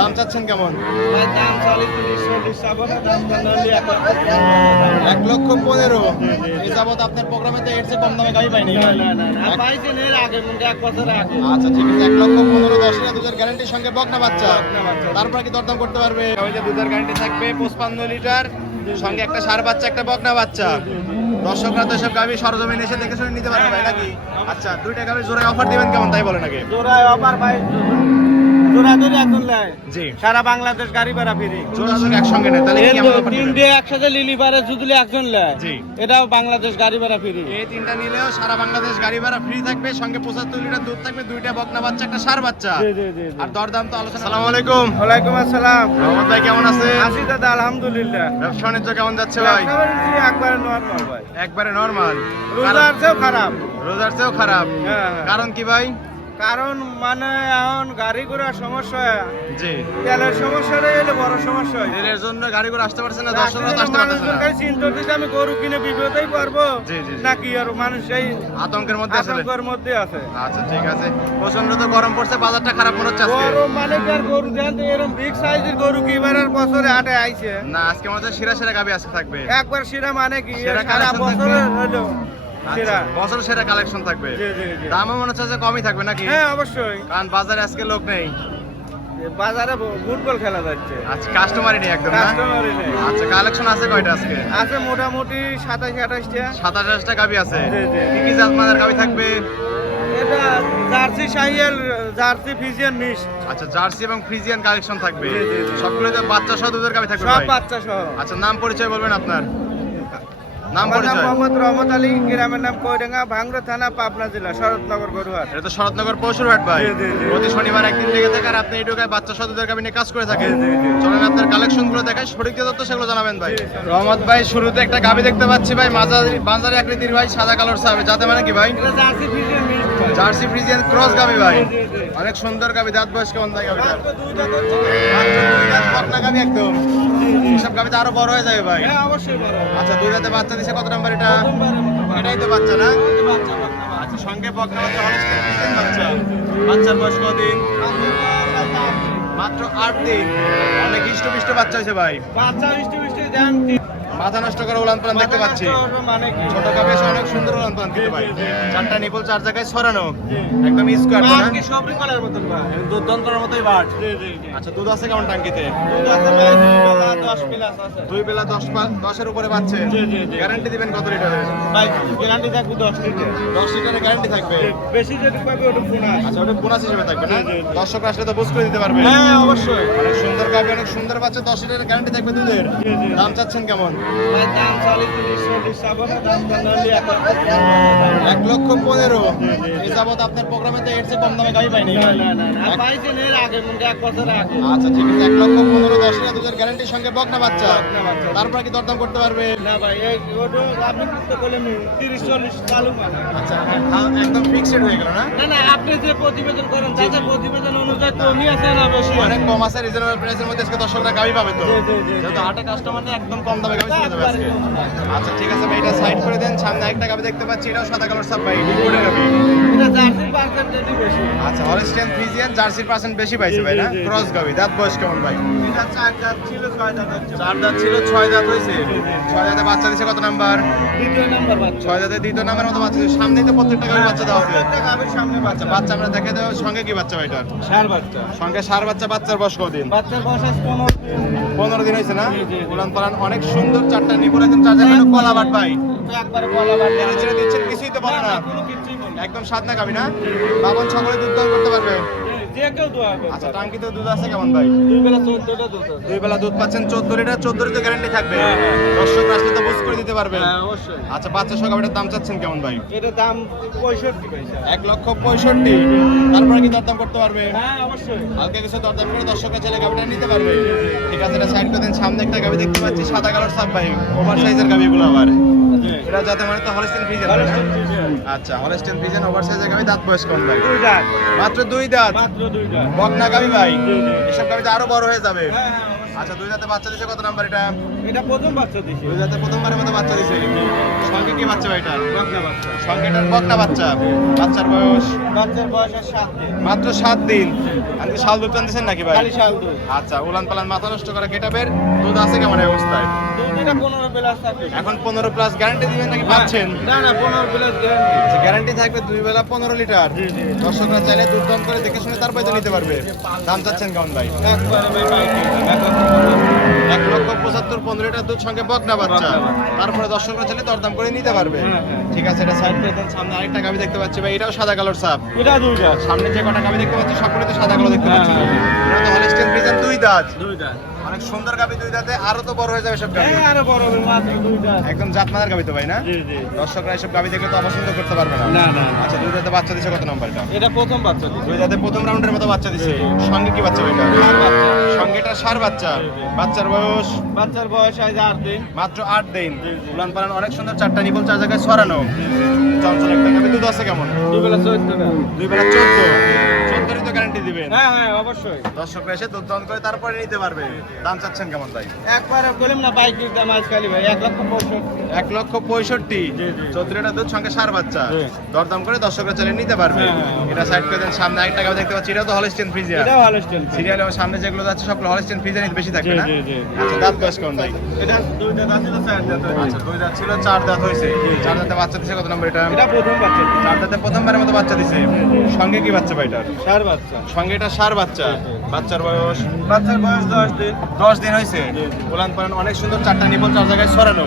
দাম চাচ্ছেন কেমন? ভাই দাম 40-40 চাবো না, দাম জানালি 1,15,000 এই যাবত আপনার প্রোগ্রামে তো এর চেয়ে কম দামে গাড়ি পাইনি। না পাইছেন এর আগে মনে 1 বছর আগে। আচ্ছা ঠিক আছে, 1,15,000 10 লিটার দুধের গ্যারান্টির সঙ্গে বকনা বাচ্চা। তারপর কি দরদাম করতে পারবে? ওইটা দুধের গ্যারান্টি থাকবে 55 লিটার, সঙ্গে একটা ষাঁড় বাচ্চা একটা বকনা বাচ্চা। দর্শকরা তো এসব গাভী সরজমিনে এসে দেখে শুনে নিতে পারবে ভাই নাকি? আচ্ছা, দুইটা গাভী জোড়ায় অফার দিবেন কেমন তাই বলেন আগে। জোড়ায় অফার ভাই, জোড়া ধরে একজন নেয় জি, সারা বাংলাদেশ গাড়ি ভাড়া ফ্রি। জোড়া জোড়া একসঙ্গে নেয় তাহলে কি আমরা অফার তিন দিবেন? দিয়ে একসাথে লিলি পারে যদি একজন নেয়, জি, এটাও বাংলাদেশ গাড়ি ভাড়া ফ্রি। এই তিনটা নিলেও সারা বাংলাদেশ গাড়ি ভাড়া ফ্রি থাকবে, সঙ্গে 75 লিটার দুধ থাকবে, দুইটা বকনা বাচ্চা একটা ষাঁড় বাচ্চা। আর দরদাম তো আলোচনা। আসসালামু আলাইকুম। ওয়ালাইকুম আসসালাম। রহমত ভাই কেমন আছে? আছি দাদা আলহামদুলিল্লাহ। ব্যবসা বাণিজ্য কেমন যাচ্ছে ভাই? একবারে নরমাল ভাই, একবারে নরমাল, রোজার চেয়েও খারাপ। রোজার চেয়েও খারাপ। হ্যাঁ, কারণ কি ভাই? কারণ মানে এখন গাড়ি ঘোড়ার সমস্যা, জি, তেলের সমস্যাটাই হলো বড় সমস্যা। তেলের জন্য গাড়ি করে আসতে পারছে না, দর্শকরা তো আসতে পারতেছে না। চিন্তা করতেছে আমি গরু কিনে বিপদেই পারবো জি, জি, জি। নাকি আর মানুষ এই আতঙ্কের মধ্যে আছে। আতঙ্কের মধ্যে আছে। আচ্ছা ঠিক আছে, প্রচন্ড তো গরম পড়ছে, বাজারটা খারাপ মনে হচ্ছে আজকে। গরু মানে কি আর গরু দেন তো এরকম বিগ সাইজের গরু কি এবার বছরে হাটে আইছে না, আজকে মনে হচ্ছে সেরা সেরা গাভী আজকে থাকবে। একবার সেরা মানে কি সেরা সারা collection বছরে থাকবে। হলো সেরা। আচ্ছা, বছর সেরা কালেকশন থাকবে। জি, জি, জি। দামও মনে হচ্ছে যে কমই থাকবে নাকি? হ্যাঁ অবশ্যই, কারণ বাজারে আজকে লোক নেই। বাজারে ফুটবল খেলা যাচ্ছে, আজকে কাস্টমারই নেই একদম না? কাস্টমারই নেই। আচ্ছা, কালেকশন আছে কয়টা আজকে? আছে মোটামুটি 27-28টা। 27টা গাভী আছে। জি, জি। কি কি জাত মানের গাভী থাকবে? এটা jersey Sahiwal, jersey Friesian mix, আচ্ছা, জার্সি এবং ফ্রিজিয়ান কালেকশন থাকবে। জি, জি, জি। সবগুলো তো বাচ্চা সহ দুধের গাভী থাকবে সব ভাই? বাচ্চা সহ। আচ্ছা, নাম পরিচয় বলবেন আপনার? নাম আমার নাম পরিচয়? মোহাম্মদ রহমত আলী, গ্রামের নাম কয়ডাঙ্গা, ভাঙ্গড়া থানা, পাবনা জেলা, শরৎনগর গরুহাট। এটা তো শরৎনগর পশুরহাট ভাই। জি, জি, জি। প্রতি শনিবার একদিন লেগে থাকে আর আপনি এই ঢোকায় বাচ্চা সহ দুধের গাভী নিয়ে কাজ করে থাকেন। জি, জি, জি। চলেন আপনার কালেকশন গুলো দেখায়, সঠিক যে তথ্য সেগুলো জানাবেন ভাই। জি, জি। রহমত ভাই, শুরুতে একটা গাভী দেখতে পাচ্ছি ভাই, মাঝারি আকৃতির ভাই, সাদা কালার সাবে, যাতে মানে কি ভাই? এটা জার্সি ফিজিয়ান মিক্স ভাই। জার্সি ফ্রিজিয়ান ক্রস গাভী ভাই। জি, জি, জি। অনেক সুন্দর গাভী। দাঁত বয়স কেমন ভাই গাভীটার? মাত্র 2 দাঁত হচ্ছে। মাত্র 2 দাঁত, বকনা গাভী একদম। এসব গাভী তো আরো বড় হয়ে যাবে ভাই। হ্যাঁ অবশ্যই বড়। আচ্ছা, 2 দাঁতে বাচ্চা দিছে, কত নাম্বার এটা? প্রথমবারের মতো বাচ্চা। এটাই তো বাচ্চা না? বাচ্চা, বাচ্চা। আচ্ছা, সঙ্গে বকনা বাচ্চা, হলস্টাইন ফ্রিজিয়ান বাচ্চা। বাচ্চার বয়স কতদিন? মাত্র 8 দিন। অনেক হিষ্ট বাচ্চা হয়েছে ভাই। বাচ্চা মিষ্টি মিষ্টি দেন। মাথা নষ্ট করে উলান পালান দেখতে পাচ্ছি। মানে কি? ছোট গাভী এসে অনেক সুন্দর উলান পালান কিন্তু ভাই। জি, জি, জি। চারটা নিপল চার জায়গায় ছড়ানো, জি। একদম স্কোয়ার না? বাট কি সবরি কলার মতন ভাই। দুধ মতোই বাট। জি, জি, জি। আচ্ছা, দুধ আছে কেমন টাঙ্কিতে? দুধ আছে ভাই 2 বেলা 10 প্লাস আছে। 2 বেলা 10-এর উপরে পাচ্ছে। জি, জি, জি। গ্যারান্টি দিবেন কত লিটারের? ভাই গ্যারান্টি থাকবে 10 লিটার। 10 লিটারের গ্যারান্টি থাকবে। বেশি যদি পাবে ওটা ফোন আসে। আচ্ছা, ওটা বোনাস হিসেবে থাকবে না? জি, জি, জি। দর্শক আসলে তো বুঝ করে দিতে পারবে। হ্যাঁ অবশ্যই। অনেক সুন্দর গাভী, অনেক সুন্দর বাচ্চা, 10 লিটারের গ্যারান্টি থাকবে দুধের। জি, জি। দাম চাচ্ছেন কেমন? ভাই দাম 40-40 চাবো না, দাম জানালি 1,15,000 এই যাবত আপনার প্রোগ্রামে তো এর চেয়ে কম দামে গাভী পাইনি। না পাইছেন এর আগে মনে 1 বছর আগে। আচ্ছা ঠিক আছে, 1,15,000 10 লিটার দুধের গ্যারান্টির সঙ্গে বকনা বাচ্চা। বকনা বাচ্চা। তারপর কি দরদাম করতে পারবে? না ভাই এই ওটা আপনি করতে বলে 30-40 চালু মানে। আচ্ছা, একদম ফিক্সড হয়ে গেল না? না আপনি যে প্রতিবেদন করেন তাদের প্রতিবেদন অনুযায়ী কমই আছে না বেশি? অনেক কম আছে, রিজনেবল প্রাইসের মধ্যে আজকে দর্শকরা গাভী পাবে তো। জি, জি, জি। যেহেতু হাটে কাস্টমার নেই, একদম কম দামে গাভী ছেড়ে দেবে আজকে। আচ্ছা ঠিক আছে ভাই, এটা সাইড করে দেন। সামনে একটা গাভী দেখতে পাচ্ছি, এটাও সাদা কালার সাপ ভাই, ডিপোর্টের গাভী। এটা জার্সি পার্সেন্টেজ বেশি। আচ্ছা, হলস্টাইন ফ্রিজিয়ান জার্সির পার্সেন্ট বেশি পাইছে ভাই না? জি, জি, জি। ক্রস গাভী। দাঁত বয়স কেমন ভাই? এটা 4 দাঁত ছিল 6 দাঁত হচ্ছে। 4 দাঁত ছিল, 6 দাঁত হয়েছে। জি, জি। 6 দাঁতে বাচ্চা দিছে কত নাম্বার? দ্বিতীয় নাম্বার বাচ্চা। 6 দাঁতে দ্বিতীয় নাম্বার মতো বাচ্চা দিছে। সামনেই তো প্রত্যেকটা গাভী বাচ্চা দেওয়া আছে। প্রত্যেকটা গাভীর সামনে আচ্ছা, বাচ্চা। বাচ্চা আমরা দেখে দেওয়ার সঙ্গে কি বাচ্চা ভাই এটার? ষাঁড় বাচ্চা। সঙ্গে ষাঁড় বাচ্চা। বাচ্চার বয়স কতদিন? বাচ্চার বয়স আজ 15 দিন। 15 দিন হয়েছে না? জি, জি, জি। উলান পালান অনেক সুন্দর, চারটা নিপুর একদম চার জায়গায় কলা বাট ভাই। একবারে বলা বাট। এর ছেড়ে দিচ্ছেন, কিছুই তো বলে না। কোনো কিছুই বলে না। একদম স্বাদ না গাবি না? বাবন সকলে দুধ দান করতে পারবে। যে কেউ দোয়া করবে। আচ্ছা, টাঙ্কিতে দুধ আছে কেমন ভাই? 2 বেলা 14টা দুধ আছে। 2 বেলা দুধ পাচ্ছেন 14 লিটার। 14 লিটার গ্যারান্টি থাকবে। হ্যাঁ, হ্যাঁ। দর্শক আসলে তো বুঝ করে দিতে পারবেন। হ্যাঁ অবশ্যই। আচ্ছা, বাচ্চা সহ গাবিটার দাম চাচ্ছেন কেমন ভাই? এটার দাম 65 পয়সা। 1,65,000। তারপরে কি দরদাম করতে পারবে? হ্যাঁ অবশ্যই। হালকা কিছু দরদাম করে দর্শকরা চাইলে গাবিটা নিতে পারবে। ঠিক আছে, এটা সাইড করে দেন। সামনে একটা গাবি দেখতে পাচ্ছি, সাদা কালার সাপ ভাই, ওভার সাইজের গাবিগুলো আবার। এটা যাতে মানে তো হলস্টাইন ফ্রিজিয়ান না? আচ্ছা, হলস্টাইন ফ্রিজিয়ান ওভার সাইজের গাবি। দাঁত বয়স কম ভাই? 2 দাঁত। মাত্র 2 দাঁত। মাত্র 2 দাঁত। বকনা গাবি ভাই। জি, জি। এসব গাবি তো আরো বড় হয়ে যাবে। হ্যাঁ হ্যাঁ অবশ্যই। আচ্ছা দুই দাঁতে বাচ্চা দিছে কত নাম্বার এটা? এটা প্রথম বাচ্চা দিছে। দুই দাঁতে প্রথমবারের মতো বাচ্চা দিছে। সঙ্গে কি বাচ্চা ভাই এটা? বকনা বাচ্চা। সঙ্গে এটার বকনা বাচ্চা। বাচ্চার বয়স বাচ্চার বয়স আর 7 দিন। মাত্র 7 দিন। আজকে শাল দুধ টানতেছেন নাকি ভাই? খালি শাল দুধ। আচ্ছা উলান পালান মাথা নষ্ট করা গেটাবের দুধ আছে কেমন এই অবস্থায়? দুধ এটা 15 প্লাস থাকে। এখন 15 প্লাস গ্যারান্টি দিবেন নাকি পাচ্ছেন? না না 15 প্লাস গ্যারান্টি। গ্যারান্টি থাকবে দুই বেলা 15 লিটার। দর্শকরা চাইলে দুধ দাম করে দেখে শুনে তারপরে তো নিতে পারবে। দাম চাচ্ছেন কেমন ভাই? একবারে ভাই বাইকে 1,75,000 15 লিটার দুধ সঙ্গে বকনা বাচ্চা। তারপরে দর্শকরা চাইলে দরদাম করে নিতে পারবে। ঠিক আছে এটা সাইড করে দেন। সামনে আরেকটা গাবি দেখতে পাচ্ছি ভাই, এটাও সাদা কালোর সাপ। এটা দুইটা। সামনে যে কটা গাবি দেখতে পাচ্ছি সবগুলো তো সাদা কালো দেখতে পাচ্ছি। এটা তো হলিস্টিয়ান ফ্রিজিয়ান দুই দাঁত। দুইটা। অনেক সুন্দর গাবি দুই দাঁতে, আরো তো বড় হয়ে যাবে সব গাবি। আরো বড় হবে মাত্র দুইটা। একদম জাতমানের গাবি তো ভাই না? জি জি। দর্শকরা এসব গাবি দেখলে তো অপছন্দ করতে পারবে না। না না। আচ্ছা দুই দাঁতে বাচ্চা দিছে কত নাম্বার এটা? এটা প্রথম বাচ্চা দিছে। দুই দাঁতে প্রথম রাউন্ডের মতো বাচ্চা দিছে। সঙ্গে কি বাচ্চা এটা? ষাঁড় বাচ্চা। সঙ্গে এটা ষাঁড় বাচ্চা। বাচ্চার বয়স বাচ্চার বয়স আজ 8 দিন। মাত্র 8 দিন। উলান পালান অনেক সুন্দর, চারটা নিপল চার জায়গায় ছড়ানো। চঞ্চল একটা গাবি। দুধ আছে কেমন? দুই বেলা 14 না। দুই বেলা 14 14 তো গ্যারান্টি দিবেন। হ্যাঁ হ্যাঁ অবশ্যই। দর্শকরা এসে দুধ দাম করে তারপরে নিতে পারবে। দাম চাচ্ছেন কেমন ভাই? একবার বললাম না বাইকের দাম আজকাল ভাই 1,65,000। 1,65,000 জি, জি। 14 লিটার দুধ সঙ্গে ষাঁড় বাচ্চা। জি। দরদাম করে দর্শকরা চাইলে নিতে পারবে। হ্যাঁ, হ্যাঁ। এটা সাইড করে দেন। সামনে আরেকটা গাবি দেখতে পাচ্ছি, এটা তো হলিস্টিয়ান ফ্রিজিয়ান। এটাও ভালো স্টাইল। সিরিয়ালে সামনে যেগুলো যাচ্ছে সবগুলো হলিস্টিয়ান ফ্রিজিয়ান বেশি থাকবে জি, না? জি, জি। আচ্ছা দাঁত বয়স কেমন ভাই? এটা দুইটা দাঁত ছিল 4 দাঁত হয়েছে। আচ্ছা দুই দাঁত ছিল 4 দাঁত হয়েছে। 4 দাঁতে বাচ্চা দিছে কত নম্বর এটা? এটা প্রথম বাচ্চা দিছে। 4 দাঁতে প্রথমবারের মতো বাচ্চা দিছে। সঙ্গে কি বাচ্চা ভাই এটার? ষাঁড় বাচ্চা। সঙ্গে এটা ষাঁড় বাচ্চা। বাচ্চার বয়স বাচ্চার বয়স 10 দিন। 10 দিন হয়েছে। উলান পালান অনেক সুন্দর, চারটা নিপল চার জায়গায় ছড়ানো।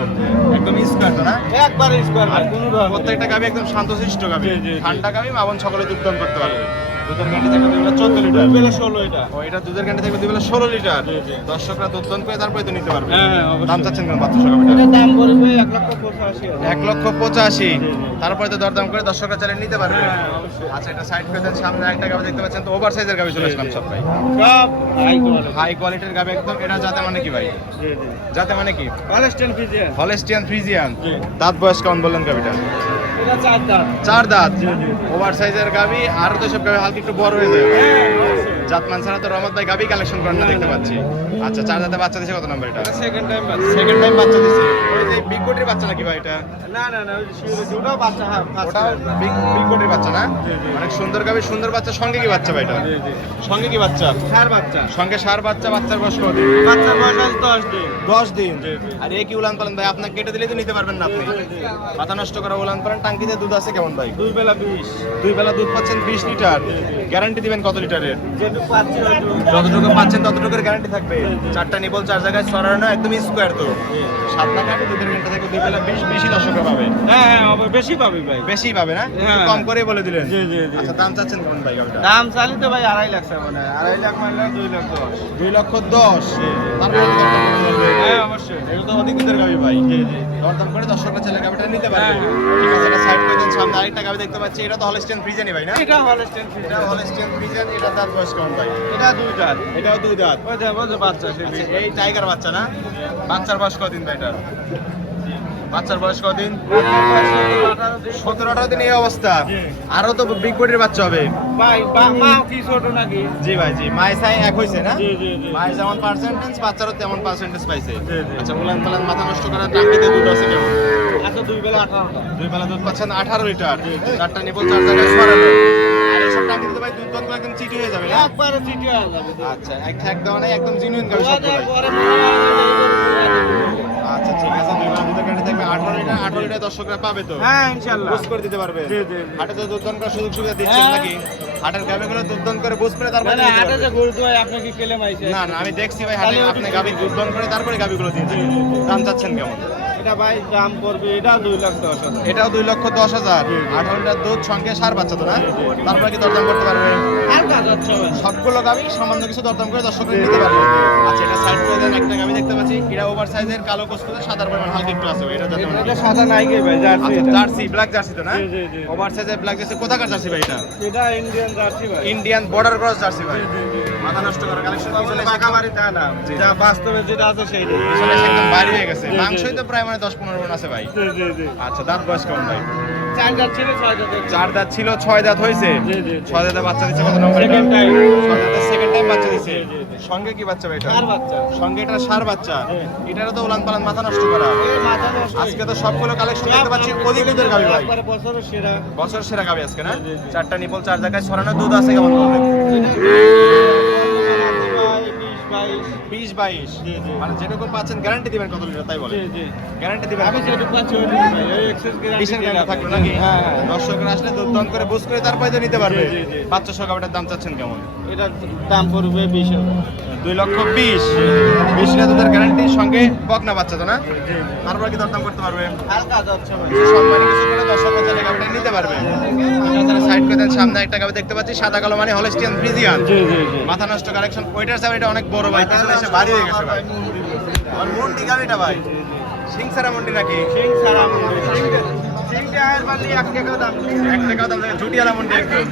একদম স্কোয়ার তো না? একবার স্কোয়ার আর কোনো রকম। প্রত্যেকটা গাবি একদম শান্তশিষ্ট গাবি। জি, জি, জি। ঠান্ডা গাবি, মাবন সকলে দুধ দান করতে পারবে। দুধের গাঁটি থাকবে দুই বেলা 14 লিটার। দুই বেলা 16 এটা। ও এটা দুধের গাঁটি থাকবে দুই বেলা 16 লিটার। জি, জি। দর্শকরা দুধ দান করে তারপরে তো নিতে পারবে। হ্যাঁ, হ্যাঁ, অবশ্যই। দাম চাচ্ছেন কেন বাচ্চা গাবিটা? এটা দাম পড়বে 1,85,000। 1,85,000। তারপরে তো দরদাম করে দর্শকরা চাইলে নিতে পারবে। হ্যাঁ, অবশ্যই। আচ্ছা এটা সাইড করে দেন। সামনে একটা গাবি দেখতে পাচ্ছেন, তো ওভার সাইজের গাবি চলে আসলাম সব ভাই। সব হাই কোয়ালিটি। হাই কোয়ালিটির গাবি একদম। এটা জাতে মানে কি ভাই? জি জি। জাতে মানে কি? Holstein Friesian. Holstein Friesian. জি। দাঁত বয়স কেমন বললেন গাবিটা? এটা 4 দাঁত। 4 দাঁত। জি, জি। ওভার সাইজের গাবি, আর তো সব গাবি হালকা একটু বড় হয়ে যায়। হ্যাঁ, অবশ্যই। জাতমান ছাড়া তো রহমত ভাই গাবি কালেকশন করেন না দেখতে পাচ্ছি। আচ্ছা 4 দাঁতে বাচ্চা দিছে কত নাম্বার এটা? এটা সেকেন্ড টাইম বাচ্চা। সেকেন্ড টাইম বাচ্চা দিছে। ওই যে বিগ কোটির বাচ্চা নাকি ভাই এটা? না না না ওই শিওর দুটো বাচ্চা হ্যাঁ ফার্স্ট। ওটা বিগ কোটির বাচ্চা না? জি, জি। অনেক সুন্দর গাবি, সুন্দর বাচ্চা। সঙ্গে কি বাচ্চা ভাই এটা? জি জি। সঙ্গে কি বাচ্চা? ষাঁড় বাচ্চা। সঙ্গে ষাঁড় বাচ্চা। বাচ্চার বয়স কত দিন? বাচ্চার বয়স আজ 10 দিন। 10 দিন। জি, জি। আর এই কি উলান পালান ভাই? আপনাকে কেটে দিলেই তো নিতে পারবেন না আপনি। জি, জি। মাথা নষ্ট করা উলান পালান। টাঙ্কিতে দুধ আছে কেমন ভাই? দুই বেলা 20। দুই বেলা দুধ পাচ্ছেন 20 লিটার। গ্যারান্টি দিবেন কত লিটারের? যেটুকু পাচ্ছি ওইটুকু। যতটুকু পাচ্ছেন ততটুকুর গ্যারান্টি থাকবে। চারটা নিবল চার জায়গায় ছড়ানো, একদম স্কোয়ার তো। 7 লাখ টাকা দুধের ঘন্টা থেকে দুই বেলা 20 বেশি দর্শকরা পাবে। হ্যাঁ হ্যাঁ বেশি পাবি ভাই। বেশি পাবে না? একটু হ্যাঁ। কম করে বলে দিলেন। জি, জি, জি। আচ্ছা দাম চাচ্ছেন কেমন ভাই গাবিটা? দাম চালি তো ভাই 2.5 লাখ মানে 2.5 লাখ মানে 2,10,000। 2,10,000। জি। তারপরে তো দরদাম করতে পারবে। হ্যাঁ অবশ্যই। এগুলো তো অধিক দুধের গাবি ভাই। জি জি। দরদাম করে দর্শকরা ছেলে গাবিটা নিতে পারবে। হ্যাঁ। ঠিক আছে এটা সাইড করে দেন। সামনে আরেকটা গাবি দেখতে পাচ্ছি, এটা তো হলিস্টিয়ান ফ্রিজিয়ানই ভাই না? এটা হলস্টাইন এটা ফ্রিজিয়ান। Holstein Friesian. এটা দাঁত বয়স কেমন ভাই? এটা দুই দাঁত। এটাও দুই দাঁত। ওই দেখো যে বাচ্চা সে আচ্ছা, এই টাইগার বাচ্চা না? বাচ্চার বয়স কদিন ভাই এটার? বাচ্চার বয়স কদিন? 17-18 দিন এই অবস্থা। জি। আরো তো বিগ বডির বাচ্চা হবে। ভাই মা কি ছোট নাকি? জি ভাই জি। মায়ের সাই এক হইছে না? জি জি জি। মায়ের যেমন পার্সেন্টেজ, বাচ্চারও তেমন পার্সেন্টেজ পাইছে। জি, জি। আচ্ছা উলান পালান মাথা নষ্ট করা টাঙ্কিতে দুধ আছে কেমন? আচ্ছা দুই বেলা 18টা। দুই বেলা দুধ পাচ্ছেন 18 লিটার। চারটা নিপল চার জায়গায় ছড়ানো। আর এসব টাঙ্কিতে তো ভাই দুধ দন একদম চিটি হয়ে যাবে না? একবারে চিঠি হয়ে যাবে। আচ্ছা এক ঠ্যাক দেওয়া নাই, একদম জিনুইন গাবি ওয়া সবগুলাই। পরে মনে হয় আচ্ছা ঠিক আছে। দুই বেলা দুধের গাড়ি থাকবে 18 লিটার। 18 লিটার দর্শকরা পাবে তো? হ্যাঁ ইনশাআল্লাহ। বুঝ করে দিতে পারবে। জি, জি। হাটে তো দুধ দান করার সুযোগ সুবিধা দিচ্ছেন হ্যাঁ। নাকি? হাটের গাবিগুলো দুধ দান করে বুঝ করে তারপরে না দিতে হাটে পারবে। যে গরু দোয় আপনি কি কেলে মাইছে? না না আমি দেখছি ভাই হাটে তাহলে আপনি ওটা গাবি দুধ দান করে তারপরে গাবিগুলো দিয়ে দেন। দাম চাচ্ছেন কেমন? এটা ভাই দাম পড়বে এটা 2,10,000। এটাও 2,10,000। 18 লিটার দুধ সঙ্গে ষাঁড় বাচ্চা তো না? তারপরে কি দরদাম করতে পারবে? আর কাজ হচ্ছে ভাই। সবগুলো গাবি সামান্য কিছু দরদাম করে দর্শকরা নিতে পারবে। আচ্ছা এটা সাইড করে দেন। একটা গাবি দেখতে পাচ্ছি, এটা ওভার সাইজের কালো কোসকোলে সাদার পরিমাণ হালকা একটু আছে ভাই। এটা যাতে এটা সাদা নাই গে ভাই জার্সি আচ্ছা এটা। জার্সি, ব্ল্যাক জার্সি তো না? জি, জি, জি। ওভার সাইজের ব্ল্যাক জার্সি। কোথাকার জার্সি ভাই এটা? এটা ইন্ডিয়ান জার্সি ভাই। ইন্ডিয়ান বর্ডার ক্রস জার্সি ভাই। মাথা নষ্ট করা কালেকশন তাহলে বাঁকাবাড়ি তা না। জি। যা বাস্তবে যেটা আছে সেইটাই। পিছনে এসে একদম বাইরে হয়ে গেছে। জি, জি। মাংসই তো প্রায় মানে 10-15 মণ আছে ভাই। জি জি জি। আচ্ছা দাঁত বয়স কেমন ভাই? 4 দাঁত ছিল 6 দাঁত। 4 দাঁত ছিল 6 দাঁত হয়েছে। জি, জি। 6 দাঁতে বাচ্চা দিচ্ছে কত নম্বর? Second time। 6 দাঁতে সেকেন্ড টাইম বাচ্চা দিচ্ছে। জি, জি, জি। সঙ্গে কি বাচ্চা ভাই এটা? ষাঁড় বাচ্চা। সঙ্গে এটা ষাঁড় বাচ্চা। হ্যাঁ। এটারও তো উলান পালান মাথা নষ্ট করা। এই মাথা নষ্ট। আজকে তো সবগুলো কালেকশন দেখতে পাচ্ছি অধিক দুধের গাবি ভাই। একবারে বছরের সেরা। বছর সেরা গাবি আজকে না? জি, জি। চারটা নিপল চার জায়গায় ছড়ানো দুধ আছে কেমন বলবেন? এটা 20 22 20 22 মানে যেরকম পাচ্ছেন গ্যারান্টি দিবেন কত লিটার তাই বলে? জি জি গ্যারান্টি দিবেন আমি কত? যেটুকু পাচ্ছি ওইটুকু ভাই ওই এক্সেস বিশের গ্যারান্টি গ্যারান্টি থাকলো নাকি? হ্যাঁ হ্যাঁ দর্শকরা আসলে দুধ দন করে বুঝ করে তারপরে তো নিতে পারবে। জি, জি, জি। বাচ্চা সহ গাবিটার দাম চাচ্ছেন কেমন? এটা দাম পড়বে 20,000 2,20,000 20 লিটার দুধের গ্যারান্টি সঙ্গে বকনা বাচ্চা তো না? জি জি তারপর কি দরদাম করতে পারবে? হালকা যাচ্ছে ভাই কিছু সম্মানী কিছু করে দর্শকরা চাইলে গাবিটা নিতে পারবে। আপনারা সাইড করে দেন, সামনে একটা গাবি দেখতে পাচ্ছি সাদা কালো মানে হলস্টিয়ান ফ্রিজিয়ান। জি জি জি মাথা নষ্ট কালেকশন। ওইটার সাথে এটা অনেক বড় ভাই, পিছনে এসে ভারী হয়ে গেছে ভাই। আর মুন্ডি গাবিটা ভাই সিংসারা মুন্ডি নাকি? সিং সারা মুন্ডি সিংটা আর বালি 1 টাকা দাম 1 টাকা দাম থাকে ঝুটিয়ালা মুন্ডি একদম।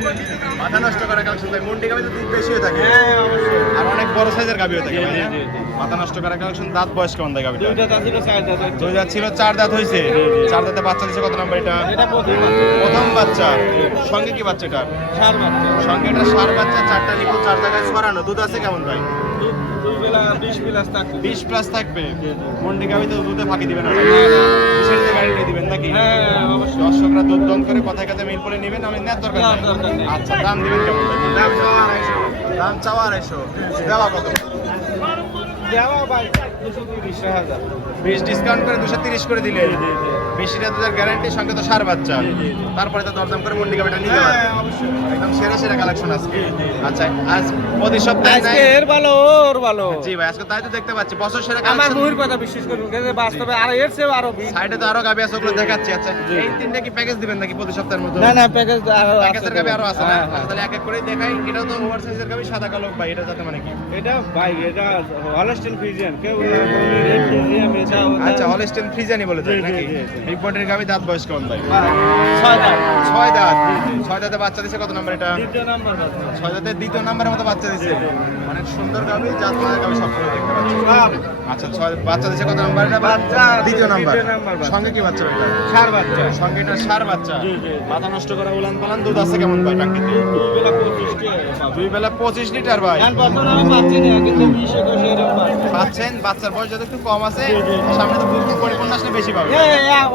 মাথা নষ্ট করা কালেকশন ভাই। মুন্ডি গাবি তো দুধ বেশি হয়ে থাকে হ্যাঁ অবশ্যই আর অনেক বড় সাইজের গাবি হয়ে থাকে জি, ভাই। জি, না? জি, জি। মাথা নষ্ট করা কালেকশন। দাঁত বয়স কেমন দেয় গাবিটা? দুইটা দাঁত ছিল 4 দাঁত দুই দাঁত ছিল 4 দাঁত হয়েছে। জি, জি। 4 দাঁতে বাচ্চা দিছে কত নাম্বার এটা? এটা প্রথম প্রথম বাচ্চা। সঙ্গে কি বাচ্চা এটা? ষাঁড় বাচ্চা সঙ্গে এটা ষাঁড় বাচ্চা, চারটা নিপল চার জায়গায় ছড়ানো। দুধ আছে কেমন ভাই? দুই বেলা 20 প্লাস থাকবে 20 প্লাস থাকবে। জি, জি। মন্ডি গাবি তো দুধে ফাঁকি দিবেন না? বিশেষ গ্যারান্টি দিবেন নাকি? হ্যাঁ অবশ্যই দর্শকরা দুধ দন করে কথায় কথায় মিল করে নেবেন, আমি নেওয়ার দরকার নেওয়ার নেই। দরকার নেই। আচ্ছা দাম দিবেন কেমন ভাই? দাম চাওয়া 250 দাম চাওয়া 250, দেওয়া কত? দেওয়া ভাই 230,000 20 ডিসকাউন্ট করে 230 করে দিলে। জি, জি, জি। 20 লিটার দুধের গ্যারান্টি সঙ্গে তো ষাঁড় বাচ্চা। জি, জি, জি। তারপরে তো দরদাম করে মন্ডি গাবিটা নিতে পারবে। হ্যাঁ অবশ্যই একদম সেরা সেরা কালেকশন আজকে। জি, জি। আচ্ছা আজ প্রতি সপ্তাহে নাই? আজকে এর ভালো ওর ভালো জি ভাই আজকে তাই তো দেখতে পাচ্ছি বছর সেরা আমার কালেকশন। মুহির কথা বিশ্বাস করুন কিন্তু বাস্তবে আর এর চেয়ে আরো সাইডে তো আরো গাবি আছে ওগুলো দেখাচ্ছি। আচ্ছা জি। এই তিনটা কি প্যাকেজ দিবেন নাকি প্রতি সপ্তাহের মতো? না না প্যাকেজ আরো প্যাকেজের গাবি আরো আছে না? হ্যাঁ, আচ্ছা, তাহলে এক এক করে দেখাই। এটাও তো ওভার সাইজের গাবি সাদা কালো ভাই, এটা যাতে মানে কি? এটা ভাই এটা হলস্টেন ফ্রিজিয়ান কেউ না বলে রেড ফ্রিজিয়ান এটা আচ্ছা হলস্টেইন ফ্রিজিয়ানি বলে থাকে জি, জি, নাকি? জি, জি। রিপোর্টের গাবি দাঁত বয়স কেমন ভাই? 6 দাঁত 6 দাঁত। 6 দাঁতে বাচ্চা দিছে কত নাম্বার এটা? দ্বিতীয় নাম্বার বাচ্চা 6 দাঁতে দ্বিতীয় নাম্বারের মতো বাচ্চা দিছে। জি, জি। অনেক সুন্দর গাবি, জাত মানের গাবি সবগুলো দেখতে পাচ্ছি। সব আচ্ছা 6 বাচ্চা দিছে কত নাম্বার এটা? বাচ্চা দ্বিতীয় নাম্বার। দ্বিতীয় নাম্বার বাচ্চা। সঙ্গে কি বাচ্চা এটা? ষাঁড় বাচ্চা সঙ্গে এটা ষাঁড় বাচ্চা। জি, জি। মাথা নষ্ট করা উলান পালান। দুধ আছে কেমন ভাই টাঙ্কিতে? দুই বেলা 25 টাকা দুই বেলা 25 লিটার ভাই। এখন বর্তমানে আমি পাচ্ছি না কিন্তু 20 21 এরকম পাচ্ছি পাচ্ছেন, বাচ্চার বয়স যত একটু কম আছে, জি, জি, জি। সামনে তো দুধ পরিপূর্ণ আসলে বেশি পাবে।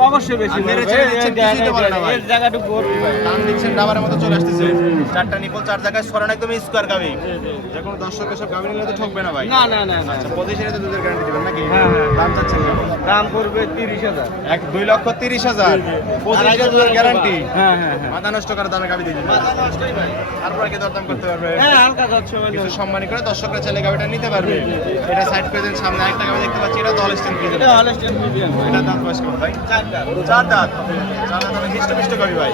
অবশ্যই বেশি আর নেড়ে বলবে। চেড়ে এই দিচ্ছেন, জায়গা- কিছুই তো বলে না ভাই। এই জায়গাটুকু ভর্তি ভাই। টান দিচ্ছেন ডাবারের মতো চলে আসতেছে। জি, জি, জি। চারটা নিপল চার জায়গায় সরানো একদম স্কোয়ার গাবি। জি, জি। যে কোনো দর্শক এসব গাবি নিলে তো ঠকবে না ভাই। না না না না আচ্ছা 25 এর দুধের গ্যারান্টি দিবেন নাকি? হ্যাঁ, হ্যাঁ। দাম চাচ্ছেন কেমন? দাম পড়বে 30,000 2,30,000 জি, জি। 25 এর দুধের গ্যারান্টি। হ্যাঁ হ্যাঁ হ্যাঁ মাথা নষ্ট করার দামে গাবি দিয়ে দিবেন। মাথা নষ্টই ভাই। তারপরে কি দরদাম করতে পারবে? হ্যাঁ হালকা যাচ্ছে হইলো। কিছু সম্মানী করে দর্শকরা চাইলে গাবিটা নিতে পারবে। জি, জি, জি। এটা সাইড করে দেন, সামনে আরেকটা গাবি দেখতে পাচ্ছি, এটা হলস্টেইন ফ্রিজিয়ান। এটা হলস্টেইন ফ্রিজিয়ান ভাই। এটা দাঁত বয়স কেমন ভাই? 4 দাঁত। 4 দাঁত। 4 দাঁত মানে হিষ্ট গাবি ভাই।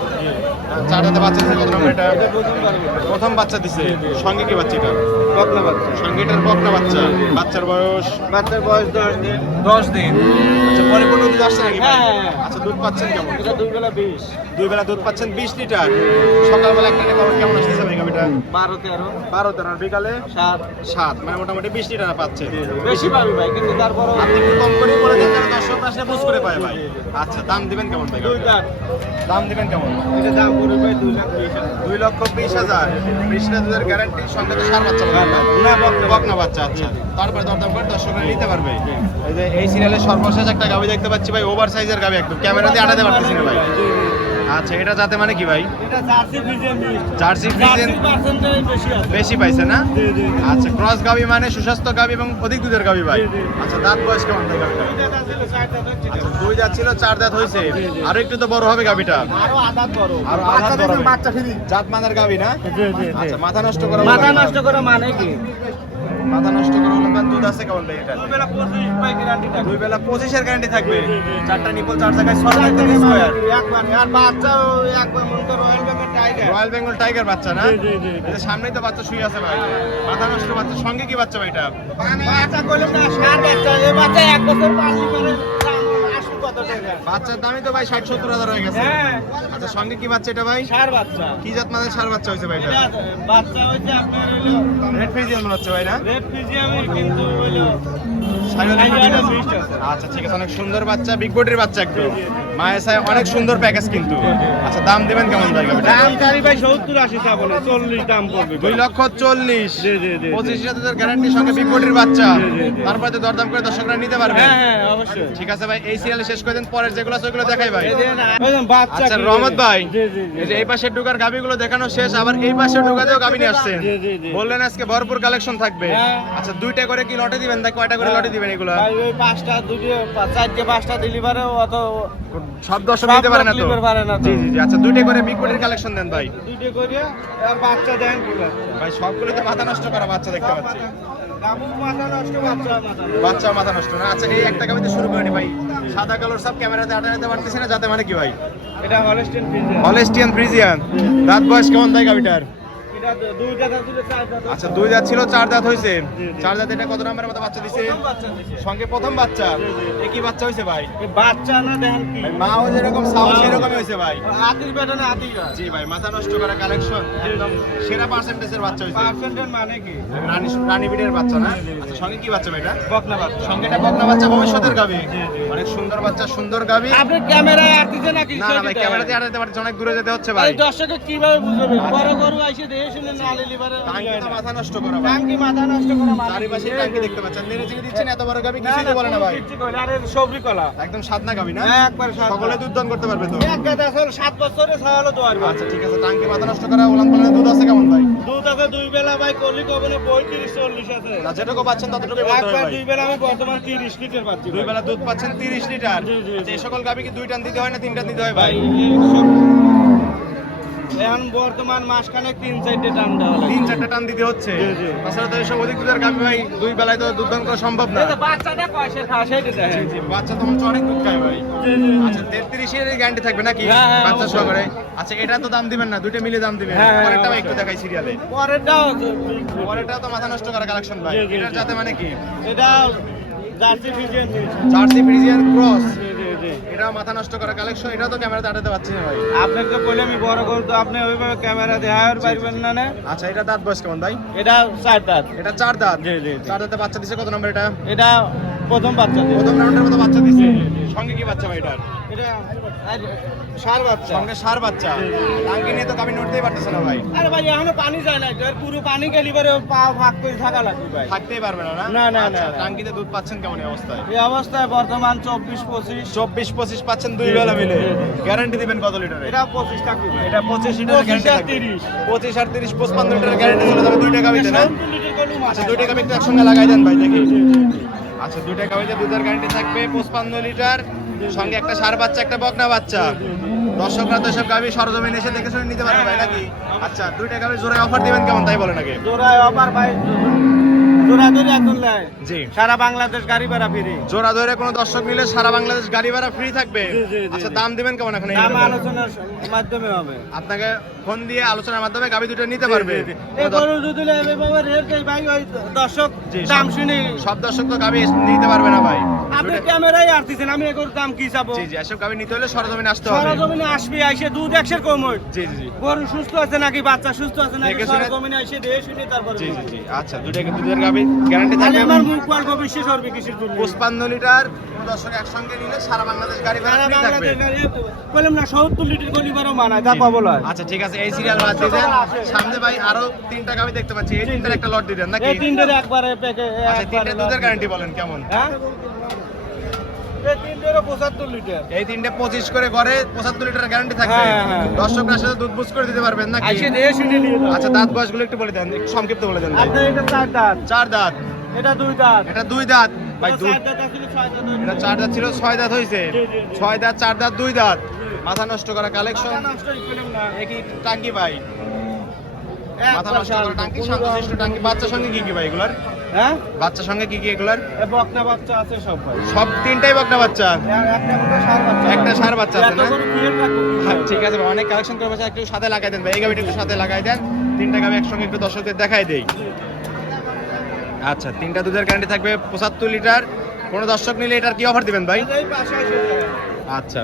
4 দাঁতে বাচ্চা দিছে কত নম্বর এটা? এটা প্রথম পারবে প্রথম বাচ্চা দিছে। সঙ্গে কি বাচ্চা এটা? বকনা বাচ্চা। সঙ্গে এটার বকনা বাচ্চা। বাচ্চার বয়স বাচ্চার বয়স 10 দিন। 10 দিন। আচ্ছা পরিপূর্ণ দুধ আসছে নাকি ভাই? হ্যাঁ, হ্যাঁ। আচ্ছা দুধ পাচ্ছেন কেমন? এটা দুই বেলা 20 দুই বেলা দুধ পাচ্ছেন 20 লিটার। সকালবেলা একটা নেবার কেমন আসছে ভাই গাবিটা? 12 13 12 13 আর বিকালে 7 7, মানে মোটামুটি 20 লিটার পাচ্ছে। বেশি পাবি ভাই কিন্তু তারপরও আপনি একটু কম করে বলে দেন যেন দর্শক আসলে বুঝ করে পায় ভাই। জি, জি। আচ্ছা দাম দিবেন কেমন ভাই? দুই দাঁত। দাম দিবেন কেমন? এটা দাম পড়বে ভাই 2,20,000 2,20,000 20 লিটার দুধের গ্যারান্টি, সঙ্গে তো সার বাচ্চা পাবে না? না, বকনা বকনা বাচ্চা। আচ্ছা তারপরে দরদাম করে দর্শকরা নিতে পারবে। এই যে এই সিরিয়ালের সর্বশেষ একটা গাবি দেখতে পাচ্ছি ভাই, ওভার সাইজের গাবি, একদম ক্যামেরা দিয়ে আটাতে পারতেছি না ভাই। আচ্ছা এটা যাতে মানে কি ভাই? এটা jersey Friesian mix. Jersey Friesian percentage বেশি আছে। বেশি পাইছে না? জি জি জি। আচ্ছা ক্রস গাবি মানে সুস্বাস্থ্য গাবি এবং অধিক দুধের গাবি ভাই। জি, জি। আচ্ছা দাঁত বয়স কেমন ভাই গাবিটা? দুই দাঁত ছিল 4 দাঁত হচ্ছে। আচ্ছা 2 দাঁত ছিল 4 দাঁত হয়েছে। জি, জি। আরো একটু তো বড় হবে গাবিটা। আরো আদাত বড়। আরো আধা বড় হবে। জাত মানের গাবি না? জি জি আচ্ছা মাথা নষ্ট করা মাথা নষ্ট করা মানে কি? মাথা নষ্ট করা হলো না। দুধ আছে কেমন ভাই এটা? দুই বেলা 25 পাই গ্যারান্টি থাকে। দুই বেলা 25 এর গ্যারান্টি থাকবে। জি, জি, জি। চারটা নিপল চার জায়গায় ছড়ানো একদম স্কয়ার। একবারে আর বাচ্চাও একবার মন তো royal Bengal tiger. Royal Bengal tiger বাচ্চা না? জি, জি, জি। এই যে সামনেই তো বাচ্চা শুয়ে আছে ভাই। মাথা নষ্ট বাচ্চা, সঙ্গে কি বাচ্চা ভাই এটা? বাচ্চা কইলো না ষাঁড় বাচ্চা। এই বাচ্চা এক বছর পাললি করে দাম আসবে কত টাকা? বাচ্চার দামই তো ভাই 60-70 হাজার হয়ে গেছে। হ্যাঁ আচ্ছা সঙ্গে কি বাচ্চা এটা ভাই? ষাঁড় বাচ্চা। কি জাত মানের সার বাচ্চা হয়েছে ভাই এটা? এটা বাচ্চা হইছে আপনার হইলো রেড ফ্রিজিয়ান মনে হচ্ছে ভাই না? রেড ফ্রিজিয়ামের কিন্তু হইলো সাইওয়াল সাইওয়াল একটা মিক্সড আছে। আচ্ছা ঠিক আছে, অনেক সুন্দর বাচ্চা, বিগ বডির বাচ্চা একদম। জি, জি, জি। মায়েসায় অনেক সুন্দর প্যাকেজ কিন্তু। আচ্ছা দাম দিবেন কেমন ভাই গাবিটা? দাম চারি ভাই 70-80 চা বলে 40 দাম পড়বে 2,40,000। জি জি জি 25,000 দুধের গ্যারান্টির সঙ্গে বিগ বডির বাচ্চা। জি, জি, জি। তারপরে তো দরদাম করে দর্শকরা নিতে পারবে। হ্যাঁ হ্যাঁ অবশ্যই ঠিক আছে ভাই, এই সিরিয়ালে শেষ করে দেন, পরের যেগুলো আছে ওইগুলো দেখাই ভাই। এই যে না ওই বাচ্চা আচ্ছা কি রহমত ভাই, জি জি জি এই যে এই পাশের ঢোকার গাবিগুলো দেখানো শেষ, আবার এই পাশের ঢোকাতেও গাবি নিয়ে আসছেন। জি, জি, জি। বললেন আজকে ভরপুর কালেকশন থাকবে। হ্যাঁ। আচ্ছা দুইটা করে কি লটে দিবেন, তাই কয়টা করে লটে দিবেন এগুলো? ভাই ওই 5টা 4টে 5টা ডেলিভারি অত সব দর্শক সব নিতে পারে না তো? নিতে পারে না তো। জি জি জি। আচ্ছা দুইটা করে বিগ বডির কালেকশন দেন ভাই। 2টে করে আর বাচ্চা দেন কি ভাই সবগুলোতে মাথা নষ্ট করা বাচ্চা দেখতে পাচ্ছি। গাবু মাথা নষ্ট বাচ্চা মাথা নষ্ট। বাচ্চা মাথা নষ্ট না। আচ্ছা এই একটা গাবিতে শুরু করে নি ভাই, সাদা কালার সব ক্যামেরাতে আটাতে পারতেছি না, যাতে মানে কি ভাই? এটা হলস্টেইন ফ্রিজিয়ান হলস্টিয়ান ফ্রিজিয়ান। দাঁত বয়স কেমন ভাই গাবিটার? এটা 2টা দাঁত দিলে 4 দাঁত আচ্ছা 2 দাঁত ছিল, 4 দাঁত হয়েছে। জি, জি। 4 দাঁত, এটা কত নাম্বারের মতো বাচ্চা দিছে? প্রথম বাচ্চা দিছে সঙ্গে প্রথম বাচ্চা। জি, জি। একই বাচ্চা হয়েছে ভাই। এই বাচ্চা না দেখেন কি ভাই মাও যেরকম সাউন্ড সেরকমই হয়েছে ভাই। হাতির বেটা না হাতির গাছ জি ভাই, মাথা নষ্ট করা কালেকশন, একদম সেরা পার্সেন্টেজের বাচ্চা হয়েছে। পার্সেন্টের মানে কি রানী বিটের বাচ্চা না? জি, জি, জি। আচ্ছা সঙ্গে কি বাচ্চা ভাই এটা? বকনা বাচ্চা সঙ্গে এটা বকনা বাচ্চা, ভবিষ্যতের গাবি। জি, জি। অনেক সুন্দর বাচ্চা, সুন্দর গাবি। আপনি ক্যামেরায় আটতেছে নাকি না না ভাই, ক্যামেরাতে আড়াতে পারছে, অনেক দূরে যেতে হচ্ছে ভাই। এই দর্শকে কিভাবে বুঝবে বড় গরু আইসে দেখে শুনে না লিভারে টাঙ্কি তো মাথা নষ্ট করা ভাই। টাঙ্কি মাথা নষ্ট করা মানে চারিপাশে টাঙ্কি দেখতে পাচ্ছেন, নেড়ে চেড়ে দিচ্ছেন, এত বড় গাবি না, কিছুই তো বলে না ভাই। কিচ্ছু কই না, আরে সবরি কলা একদম সাদনা গাবি না? একবার সাত সকলে দুধ দান করতে পারবে তো? এক গাদা আসলে 7 বছরে ছাড়ালো তো আর আচ্ছা ঠিক আছে, টাঙ্কি মাথা নষ্ট করা, ওলান পালানের দুধ আছে কেমন ভাই? দুধ আছে 2 বেলা ভাই কলি কবনে 35-40 আছে না যেটুকু পাচ্ছেন ততটুকুই বলতে হবে একবার ভাই। 2 বেলা আমি বর্তমান 30 লিটার পাচ্ছি দুই বেলা দুধ পাচ্ছেন 30 লিটার। জি, জি, আচ্ছা, জি। এই সকল গাবি কি 2 টান দিতে হয় না 3 টান দিতে হয় ভাই ভাই? এখন বর্তমান মাসখানে 3-4টে টান দেওয়া লাগে 3-4টা টান দিতে হচ্ছে। জি, জি। তাছাড়া তো এইসব অধিক দুধের গাবি ভাই 2 বেলায় তো দুধ দান করা সম্ভব না। এই যে বাচ্চাটা কয়সে খাওয়া সেটা দেখেন জি, বাচ্চা তো মনে হচ্ছে অনেক দুধ খায় ভাই। জি, জি, জি। আচ্ছা 33 এর গ্যারান্টি থাকবে নাকি হ্যাঁ, হ্যাঁ, বাচ্চা অবশ্যই। সহকারে? আচ্ছা এটা তো দাম দিবেন না, দুটো মিলে দাম দিবেন। হ্যাঁ, হ্যাঁ, পরেরটাও অবশ্যই। একটু দেখাই সিরিয়ালে। পরেরটাও পরেরটা তো মাথা নষ্ট করা কালেকশন ভাই। জি, জি, এটার জি। জাতে মানে কি? এটা Jersey Friesian Jersey Friesian cross. জি জি জি এটা মাথা নষ্ট করা কালেকশন, এটা তো ক্যামেরাতে আটাতে পাচ্ছি না ভাই। আপনাকে তো বলে আমি বড় করতো আপনি ওইভাবে ক্যামেরা দেখার পারবেন না না আচ্ছা এটা দাঁত বয়স কেমন ভাই? এটা 4 দাঁত এটা 4 দাঁত। জি, জি, জি। 4 দাঁতে বাচ্চা দিছে কত নম্বর এটা? এটা প্রথম বাচ্চা দিয়ে। প্রথম রাউন্ডের মতো বাচ্চা দিছে। সঙ্গে কি বাচ্চা ভাই এটার? এটা সার বাচ্চা সঙ্গে সার বাচ্চা। টাঙ্কি নিয়ে তো গাবি নড়তেই পারতেছে না ভাই। আরে ভাই এখনো পানি যায় না এর পুরো পানি গেলি পরে পা ভাগ করে থাকা লাগবে ভাই থাকতেই পারবে না না? না, না, আচ্ছা, না, না। টাঙ্কিতে দুধ পাচ্ছেন কেমন এই অবস্থায়? এই অবস্থায় বর্তমান 24-25 24-25 পাচ্ছেন 2 জি, বেলা জি, মিলে। জি, জি। গ্যারান্টি দিবেন কত লিটারে? এটা 25 থাকবে ভাই এটা 25 লিটারের 25 গ্যারান্টি আর থাকবে। 30 25 আর 30 55 লিটারের গ্যারান্টি চলে যাবে 2 টাকা গাবিতে না? 70 লিটার গরু আচ্ছা মাথায় 2 টাকা একটু একসঙ্গে লাগাই দেন ভাই দেখি। জি, জি, জি। আচ্ছা 2 টাকা গাবিতে দুধের গ্যারান্টি থাকবে 55 লিটার, সঙ্গে একটা সার বাচ্চা একটা বকনা বাচ্চা। দর্শকরা তো এসব গাবি সরজমিনে এসে দেখে শুনে নিতে পারবে ভাই নাকি? আচ্ছা 2 টাকা গাবি জোড়ায় অফার দিবেন কেমন তাই বলেন আগে। জোড়ায় অফার ভাই জোড়া ধরে একজন নেয় জি। সারা বাংলাদেশ গাড়ি ভাড়া ফ্রি জোড়া ধরে কোনো দর্শক নিলে সারা বাংলাদেশ গাড়ি ভাড়া ফ্রি থাকবে। জি, জি, জি, আচ্ছা জি। দাম দিবেন কেমন এখন? এই দাম ব্যাপারে? আলোচনার মাধ্যমে হবে আপনাকে ফোন দিয়ে আলোচনার মাধ্যমে গাবি দুটো নিতে পারবে। এই গরু যদি এভাবে রেট দেয় ভাই ওই দর্শক জি, দাম সব- শুনে সব দর্শক তো গাবি নিতে পারবে না ভাই। আপনি দুটো- ক্যামেরায় আসতেছেন আমি এগুলোর দাম কি চাবো জি জি, এসব গাবি নিতে হলে সরজমিনে আসতে হবে। সরজমিনে আসবি আইসে দুধ 100 কম হয় জি জি জি। গরু সুস্থ আছে নাকি বাচ্চা সুস্থ আছে নাকি দেখে শুনে- সরজমিনে আইসে দেখে শুনে তারপরে জি জি বলবো। জি। আচ্ছা দুটাকে দুধের গাবি গ্যারান্টি তাহলে থাকবে আমার মুখ গল্প বিশ্বাস করবে কিসের জন্য 55 লিটার। দর্শক একসঙ্গে নিলে সারা বাংলাদেশ গাড়ি ভাড়া সারা ফ্রি থাকবে। বাংলাদেশ গাড়ি বললাম না 70 লিটার গলি বারো মানায় তা কবল হয় আচ্ছা ঠিক আছে, এই সিরিয়াল বাদ দিয়ে দেন। সামনে ভাই আরো 3টা গাবি দেখতে পাচ্ছি, এই 3টার একটা লট দিয়ে দেন নাকি? এই তিনটের একবারে প্যাকে আচ্ছা 3টে দুধের গ্যারান্টি বলেন কেমন? হ্যাঁ এই তিনটেরও 75 লিটার এই 3টে 25 করে ঘরে 75 লিটার গ্যারান্টি থাকবে। হ্যাঁ, হ্যাঁ। দর্শকরা সাথে দুধ বুঝ করে দিতে পারবেন নাকি? আইসে দেখে শুনে নিয়ে যাও। আচ্ছা দাঁত বয়সগুলো একটু বলে দেন, একটু সংক্ষিপ্ত বলে দেন ভাই। আপনার এটা 4 দাঁত 4 দাঁত, এটা 2 দাঁত এটা 2 দাঁত ভাই। এটা দুধ 4 দাঁত আসলে 6 দাঁত এটা 4 দাঁত ছিল 6 দাঁত হয়েছে। জি, জি, জি। 6 দাঁত 4 দাঁত 2 দাঁত, মাথা নষ্ট করা কালেকশন। মাথা নষ্ট করলাম না একই টাঙ্কি ভাই, মাথা একবার নষ্ট করা টাঙ্কি, শান্তশিষ্ট টাঙ্কি। বাচ্চার সঙ্গে কি কি ভাই এগুলার? হ্যাঁ বাচ্চার সঙ্গে কি কি এগুলার? এই বকনা বাচ্চা আছে সব ভাই সব 3টাই বকনা বাচ্চা, একটা করে সার বাচ্চা একটা ষাঁড় বাচ্চা আছে এত না? করে ফিরে রাখবো কি হ্যাঁ, করে? ঠিক আছে ভাই, অনেক কালেকশন করে বসে, একটু সাথে লাগাই দেন ভাই। এই গাবিটা একটু সাথে লাগাই দেন, 3টা গাবি একসঙ্গে একটু দর্শকদের দেখাই দেই। আচ্ছা 3টা দুধের গ্যারান্টি থাকবে 75 লিটার। কোনো দর্শক নিলে এটার কি অফার দিবেন ভাই? এই পাশে এসে যায়। আচ্ছা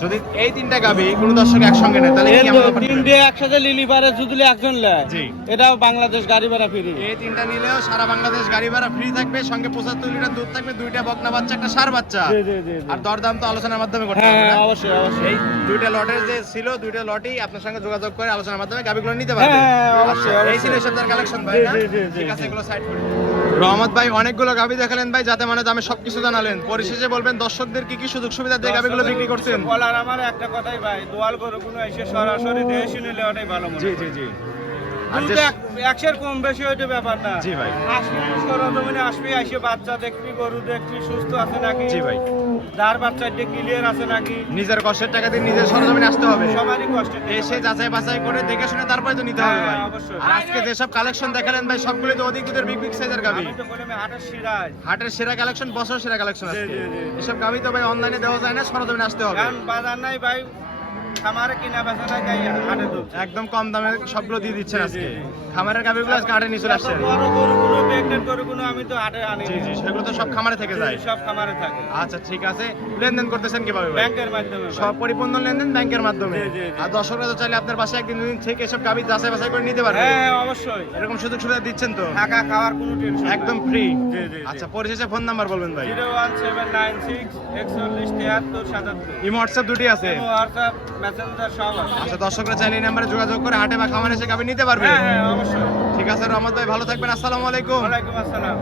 যদি এই তিনটা গাবি কোনো দর্শক একসঙ্গে নেয় তাহলে কি কেমন offer দিবেন? তিনটে একসাথে লিলি পারে যদি একজন নেয় জি। এটাও বাংলাদেশ গাড়ি ভাড়া ফ্রি। এই তিনটা নিলেও সারা বাংলাদেশ গাড়ি ভাড়া ফ্রি থাকবে, সঙ্গে 75 লিটার দুধ থাকবে, দুইটা বকনা বাচ্চা একটা ষাঁড় বাচ্চা। জি, জি, জি, জি। আর দরদাম তো আলোচনার মাধ্যমে করতে হ্যাঁ হবে হ্যাঁ, না? অবশ্যই অবশ্যই। এই দুইটা লটের যে ছিল, দুইটা লটই আপনার সঙ্গে যোগাযোগ করে আলোচনার মাধ্যমে গাবিগুলো নিতে হ্যাঁ পারবেন। হ্যাঁ, অবশ্যই আচ্ছা, এই অবশ্যই। ছিল সবটার কালেকশন ভাই জি, না? জি, জি, জি, ঠিক আছে, জি। এগুলো সাইড করে দিন। রহমত ভাই অনেকগুলো গাবি দেখালেন ভাই, যাতে মানে দামে সবকিছু জানালেন। পরিশেষে বলবেন দর্শকদের কি কি সুযোগ সুবিধা দিয়ে গাবিগুলো বিক্রি করছেন? বলার আমার একটা কথাই ভাই, দোয়াল গরু কোনো এসে সরাসরি দেহে শুনিলে ওটাই ভালো মনে হয়। জি জি। আর দুধ যে- একশের কম বেশি ওইটা ব্যাপার না। জি ভাই। আসবি সরজমিনে আসবি, এসে বাচ্চা দেখবি, গরু দেখবি সুস্থ আছে নাকি, জি ভাই। দাঁড় বাচ্চাটা ক্লিয়ার আছে নাকি, নিজের কষ্টের টাকা দিয়ে নিজের সরজমিনে আসতে হবে। সবারই কষ্ট। এসে যাচাই বাছাই করে দেখে শুনে তারপরে তো নিতে হবে ভাই। হ্যাঁ, অবশ্যই। আর আজকে যেসব কালেকশন দেখালেন ভাই, সবগুলো তো অধিক দুধের বিগ সাইজের গাবি। আমি তো বললাম হাটের সিরাজ। হাটের সেরা কালেকশন, বছর সেরা কালেকশন জি, আজকে। জি, জি। এসব গাবি তো ভাই অনলাইনে দেওয়া যায় না, সরজমিনে আসতে হবে। কারণ বাজার নাই ভাই, খামারে কিনা বেচা নাই, তাই হাটে দুধ। একদম কম দামে সবগুলো দিয়ে দিচ্ছেন জি, আজকে। জি, জি। খামারের গাবিগুলো আজকে হাটে নিয়ে চলে আসছেন। বড় গরুগুলো, প্রেগনেন্ট গরুগুলো আমি তো হাটে আনি। জি জি, সেগুলো তো সব খামারে থেকে যায়। সব খামারে থাকে, আচ্ছা ঠিক আছে, লেনদেন করতেছেন কিভাবে ভাই? ব্যাংকের মাধ্যমে ভাই। সব পরিপূর্ণ লেনদেন ব্যাংকের মাধ্যমে। জি, জি, জি। আর দর্শকরা তো চাইলে আপনার পাশে একদিন দুদিন থেকে এসব গাবি যাচাই বাছাই করে নিতে পারবে। হ্যাঁ অবশ্যই, এরকম সুযোগ সুবিধা দিচ্ছেন তো? থাকা খাওয়ার কোনো টেনশন একদম ফ্রি। জি, জি, জি। আচ্ছা, পরিশেষে ফোন নাম্বার বলবেন ভাই। 01796 41 73 77। ইমো হোয়াটসঅ্যাপ দুটি আছে। হোয়াটসঅ্যাপ মেসেঞ্জার সব আছে। আচ্ছা, দর্শকরা চাইলে এই নাম্বারে যোগাযোগ করে হাটে বা খামারে এসে গাবি নিতে পারবে। হ্যাঁ হ্যাঁ অবশ্যই। ঠিক আছে রহমত ভাই, ভালো থাকবেন। আসসালামু আলাইকুম। ওয়ালাইকুম আসসালাম।